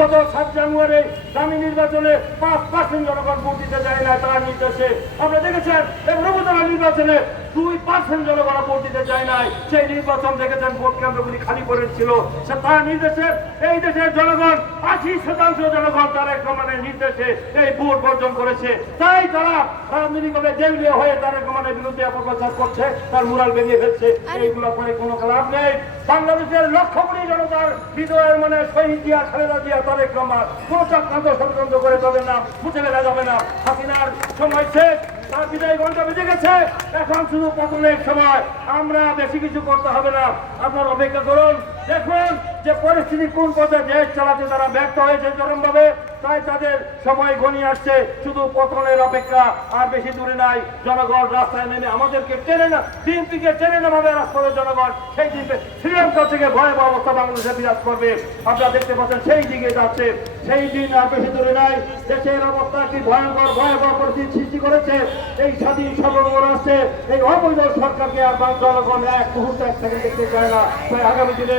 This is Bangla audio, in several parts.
গত সাত জানুয়ারি দামি নির্বাচনে পাঁচ পার্সেন্ট জনগণ ভোট দিতে যায় না তার নির্দেশে। আমরা দেখেছেন উপজেলা নির্বাচনে দুই পার্সেন্ট জনগণ ভোট দিতে যায় নাই। সেই নির্বাচন দেখেছেন ভোট কেন্দ্রগুলি খালি পড়েছিল সে তার নির্দেশে এই দেশের জনগণ আশি শতাংশ জনগণ তার এক রকমের নির্দেশে এই ভোট বর্জন করেছে। তাই তারা রাজনৈতিকভাবে দেউলিয়া হয়ে তার এক রকমের বিরুদ্ধে অপপ্রচার করছে তার মুরাল বেরিয়ে ফেলছে এইগুলো করে কোনো লাভ নেই। বাংলাদেশের লক্ষ কোটি জনতার হৃদয়ের মনে শহীদ দিয়া খালেদা দিয়া তারেক রহমান কোন চক্রান্ত ষড়যন্ত্র করে তবে না, মুছে ফেলা যাবে না। হাসিনার সময় শেষ, তার বিদায় ঘণ্টা বেজে গেছে। এখন শুধু পতনের সময়, আমরা বেশি কিছু করতে হবে না। আপনার অপেক্ষা করুন, দেখুন। যে পরিস্থিতি কোন পথে দেশ চালাতে তারা ব্যর্থ হয়েছে চরমভাবে তাই তাদের সময় ঘনিয়ে আসছে। শুধু পতনের অপেক্ষা, আর বেশি দূরে নাই। জনগণ রাস্তায় নেমে আমাদেরকে টেনে না, বিএনপিকে টেনে নামাবে রাস্তায় জনগণ, সেই দিকে শ্রীলঙ্কা থেকে ভয়াবহ অবস্থা বাংলাদেশে বিরাজ করবে। আপনারা দেখতে পাচ্ছেন, সেই দিকে যাচ্ছে। সেই দিন আর বেশি দূরে নাই। দেশের অবস্থা একটি ভয়ঙ্কর, ভয়াবহ পরিস্থিতি সৃষ্টি করেছে। এই স্বাধীন সর্বমোড় আছে এই অবৈধ সরকারকে আর জনগণ এক মুহূর্তে এক সেকেন্ড দেখতে চায় না। তাই আগামী দিনে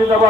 виноват.